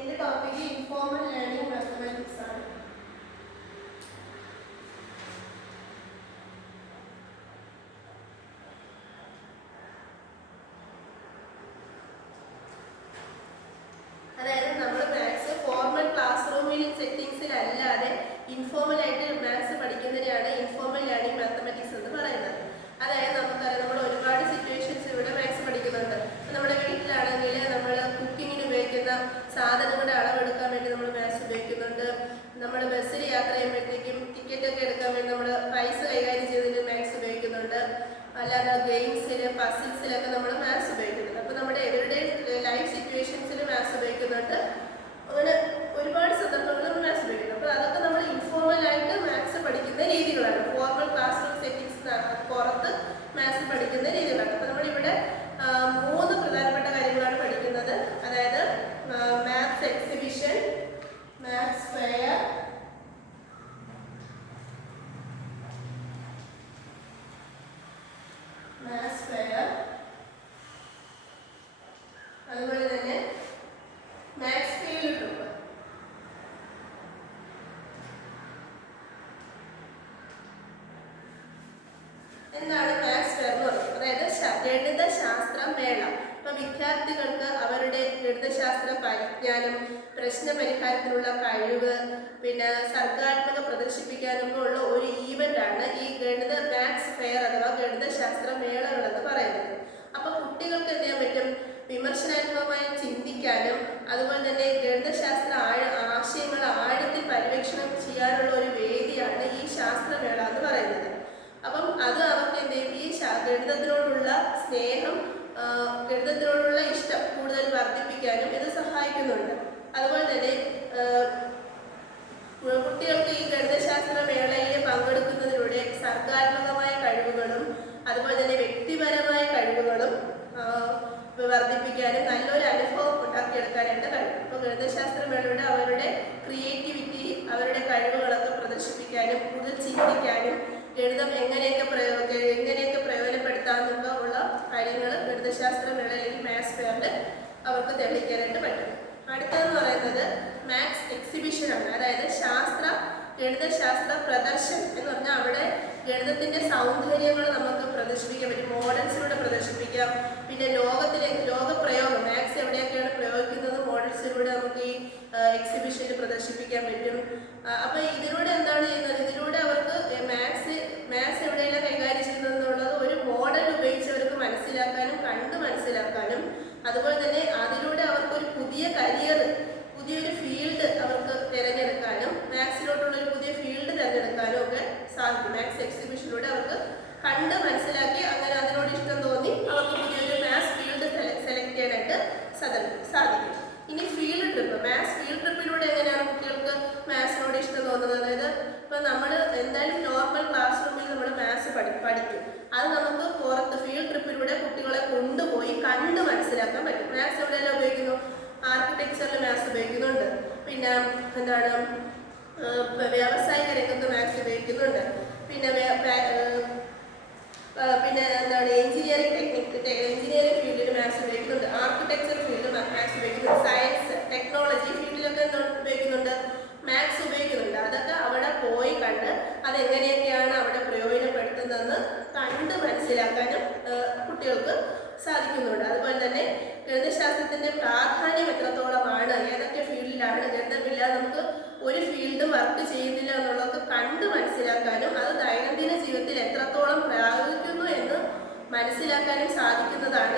എൻ്റെ topic informal learning mathematics ആണ്. അതായത് നമ്മൾ മാത്സ് ഫോർമൽ ക്ലാസ് റൂമിൽ സെറ്റിംഗ്സിലല്ലാതെ ഇൻഫോർമൽ ആയിട്ട് മാത്സ് പഠിക്കുന്നതിനെയാണ് ഇൻഫോർമൽ ലേണിംഗ് മാത്തമാറ്റിക്സ് എന്ന് പറയുന്നത്. അതായത് നമുക്കറിയാം, നമ്മൾ ഒരുപാട് സിറ്റുവേഷൻസ് ഇവിടെ മാത്സ് പഠിക്കുന്നുണ്ട്. നമ്മുടെ വീട്ടിലാണെങ്കിൽ നമ്മൾ കുക്കിങ്ങിന് ഉപയോഗിക്കുന്ന സാധനങ്ങളുടെ അളവെടുക്കാൻ വേണ്ടി നമ്മൾ മാത്സ് ഉപയോഗിക്കുന്നുണ്ട്. നമ്മൾ ബസ്സിൽ യാത്ര ചെയ്യുമ്പോഴത്തേക്കും ടിക്കറ്റ് ഒക്കെ എടുക്കാൻ വേണ്ടി നമ്മൾ പൈസ കൈകാര്യം ചെയ്തതിന് മാത്സ് ഉപയോഗിക്കുന്നുണ്ട്. അല്ലാതെ ഗെയിംസിൽ പസിൽസിലൊക്കെ നമ്മൾ മാത്സ് ഉപയോഗിക്കുന്നുണ്ട്. അപ്പോൾ നമ്മുടെ എവരുടെ ലൈഫ് സിറ്റുവേഷൻസിൽ മാത്സ് ഉപയോഗിക്കുന്നുണ്ട്. അങ്ങനെ ഒരുപാട് സന്ദർഭങ്ങളിൽ നമ്മൾ മാത്സ് ഉപയോഗിക്കുന്നു. അപ്പോൾ അതൊക്കെ നമ്മൾ ഇൻഫോർമലായിട്ട് മാത്സ് പഠിക്കുന്ന രീതികളാണ്. ഫോർമൽ ക്ലാസ് റൂം സെറ്റിംഗ്സ് പുറത്ത് മാത്സ് പഠിക്കുന്ന രീതികളാണ്. അപ്പോൾ നമ്മളിവിടെ 3 പ്രധാനപ്പെട്ട കാര്യങ്ങളാണ് പഠിക്കുന്നത്. അതായത് മാത്സ് എക്സിബിഷൻ, മാത്സ് ഫെയർ, അതുപോലെ തന്നെ മാത്സ് ഫീൽഡ് ട്രിപ്പ്. എന്താണ് മാത്സ് ഫെയർ എന്ന് പറയുന്നത്? അതായത് ഗണിതശാസ്ത്ര മേള. ഇപ്പൊ വിദ്യാർത്ഥികൾക്ക് അവരുടെ ഗണിതശാസ്ത്ര പരിജ്ഞാനം, പ്രശ്ന പരിഹാരത്തിനുള്ള കഴിവ്, പിന്നെ സർഗാത്മക പ്രദർശിപ്പിക്കാനൊക്കെ ഉള്ള ഒരു ഈവന്റ് ആണ് ഈ മാത്സ് ഫെയർ അഥവാ ഗണിതശാസ്ത്ര മേളകൾ എന്ന് പറയുന്നത്. അപ്പൊ കുട്ടികൾക്ക് എന്ത് ചെയ്യാൻ പറ്റും? വിമർശനാത്മകമായി ചിന്തിക്കാനും അതുപോലെ തന്നെ ഗണിതശാസ്ത്ര ആശയങ്ങൾ ആഴത്തിൽ പര്യവേക്ഷണം ചെയ്യാനുള്ള ഒരു വേദിയാണ് ഈ ശാസ്ത്രമേള എന്ന് പറയുന്നത്. അപ്പം അത് അവർക്ക് എന്ത് ചെയ്യും? ഈ ഗണിതത്തിനോടുള്ള സ്നേഹം, ഗണിതത്തിനോടുള്ള ഇഷ്ടം കൂടുതൽ വർദ്ധിപ്പിക്കാനും ഇത് സഹായിക്കുന്നുണ്ട്. അതുപോലെ തന്നെ കുട്ടികൾക്ക് ഈ ഗണിതശാസ്ത്ര മേളയിൽ പങ്കെടുക്കുന്നതിലൂടെ സർഗാത്മകമായ കഴിവുകളും അതുപോലെ തന്നെ വ്യക്തിപരമായ കഴിവുകളും വർദ്ധിപ്പിക്കാനും നല്ലൊരു അനുഭവം ഉണ്ടാക്കിയെടുക്കാനായിട്ട് കഴിയും. ഇപ്പോൾ ഗണിതശാസ്ത്ര മേളയുടെ അവരുടെ ക്രിയേറ്റിവിറ്റി, അവരുടെ കഴിവുകളൊക്കെ പ്രദർശിപ്പിക്കാനും കൂടുതൽ ചിന്തിക്കാനും ഗണിതം എങ്ങനെയൊക്കെ പ്രയോജനപ്പെടുത്താമെന്നൊക്കെ ഉള്ള കാര്യങ്ങൾ ഗണിതശാസ്ത്ര മേളയിൽ മാത്സ് ഫെയറിൽ അവർക്ക് തെളിയിക്കാനായിട്ട് പറ്റും. അടുത്തതെന്ന് പറയുന്നത് മാത്സ് എക്സിബിഷനാണ്. അതായത് ഗണിതശാസ്ത്ര പ്രദർശനം എന്ന് പറഞ്ഞാൽ അവിടെ ഗണിതത്തിന്റെ സൗന്ദര്യങ്ങൾ നമുക്ക് പ്രദർശിപ്പിക്കാൻ പറ്റും. മോഡൽസിലൂടെ പ്രദർശിപ്പിക്കാം. പിന്നെ ലോകപ്രയോഗം, മാത്സ് എവിടെയൊക്കെയാണ് പ്രയോഗിക്കുന്നത് മോഡൽസിലൂടെ നമുക്ക് ഈ എക്സിബിഷനിൽ പ്രദർശിപ്പിക്കാൻ പറ്റും. അപ്പൊ ഇതിലൂടെ എന്താണ് ചെയ്യുന്നത്? ഇതിലൂടെ അവർക്ക് മാത്സ് എവിടെയെല്ലാം കൈകാര്യം ചെയ്യുന്നതെന്നുള്ളത് ഒരു മോഡൽ ഉപയോഗിച്ച് അവർക്ക് മനസ്സിലാക്കാനും കണ്ട് മനസ്സിലാക്കാനും അതുപോലെ തന്നെ അതിലൂടെ അവർക്ക് ഒരു പുതിയ കരിയർ, പുതിയൊരു ഫീൽഡ് അവർക്ക് തിരഞ്ഞെടുക്കാനും മാത്സിലോട്ടുള്ള ഒരു പുതിയ ഫീൽഡ് തിരഞ്ഞെടുക്കാനും ഒക്കെ സാധിക്കും. മാത്സ് എക്സിബിഷനിലൂടെ അവർക്ക് കണ്ട് മനസ്സിലാക്കി അങ്ങനെ അതിനോട് ഇഷ്ടം തോന്നി അവർക്ക് പുതിയൊരു മാത്സ് ഫീൽഡ് സെലക്ട് ചെയ്യാനായിട്ട് സാധിക്കും. ഇനി ഫീൽഡ് ട്രിപ്പ്, മാത്സ് ഫീൽഡ് ട്രിപ്പിലൂടെ എങ്ങനെയാണ് കുട്ടികൾക്ക് മാത്സിനോട് ഇഷ്ടം തോന്നുന്നത്? അതായത് ഇപ്പം നമ്മൾ എന്തായാലും നോർമൽ ക്ലാസ് റൂമിൽ നമ്മൾ മാത്സ് പഠിക്കും. അത് നമുക്ക് പുറത്ത് ഫീൽഡ് ട്രിപ്പിലൂടെ കുട്ടികളെ കൊണ്ടുപോയി കണ്ട് മനസ്സിലാക്കാൻ പറ്റും. മാത്സ് എവിടെയെല്ലാം ഉപയോഗിക്കുന്നു? ആർക്കിടെക്ചറിൽ മാത്സ് ഉപയോഗിക്കുന്നുണ്ട്. പിന്നെ എന്താണ്, വ്യാവസായിക രംഗത്ത് മാത്സ് ഉപയോഗിക്കുന്നുണ്ട്. പിന്നെ എന്താണ്, എഞ്ചിനീയറിംഗ് ഫീൽഡിൽ മാത്സ് ഉപയോഗിക്കുന്നുണ്ട്. ആർക്കിടെക്ചർ ഫീൽഡിൽ മാത്സ് ഉപയോഗിക്കുന്നുണ്ട്. സയൻസ്, ടെക്നോളജി ഫീൽഡിലൊക്കെ ഉപയോഗിക്കുന്നുണ്ട്, മാത്സ് ഉപയോഗിക്കുന്നുണ്ട്. അതൊക്കെ അവിടെ പോയി കണ്ട് അതെങ്ങനെയൊക്കെയാണ് അവിടെ പ്രയോജനപ്പെടുത്തുന്നതെന്ന് കണ്ട് മനസ്സിലാക്കാനും കുട്ടികൾക്ക് സാധിക്കുന്നുണ്ട്. അതുപോലെ തന്നെ ഗണിതശാസ്ത്രത്തിന്റെ പ്രാധാന്യം എത്രത്തോളമാണ്, ഏതൊക്കെ ഫീൽഡിലാണ് ഗണിതമില്ലാതെ നമുക്ക് ഒരു ഫീൽഡ് വർക്ക് ചെയ്യുന്നില്ല എന്നുള്ളതൊക്കെ കണ്ട് മനസ്സിലാക്കാനും അത് ദൈനംദിന ജീവിതത്തിൽ എത്രത്തോളം പ്രയോഗിക്കുന്നു എന്ന് മനസ്സിലാക്കാനും സാധിക്കുന്നതാണ്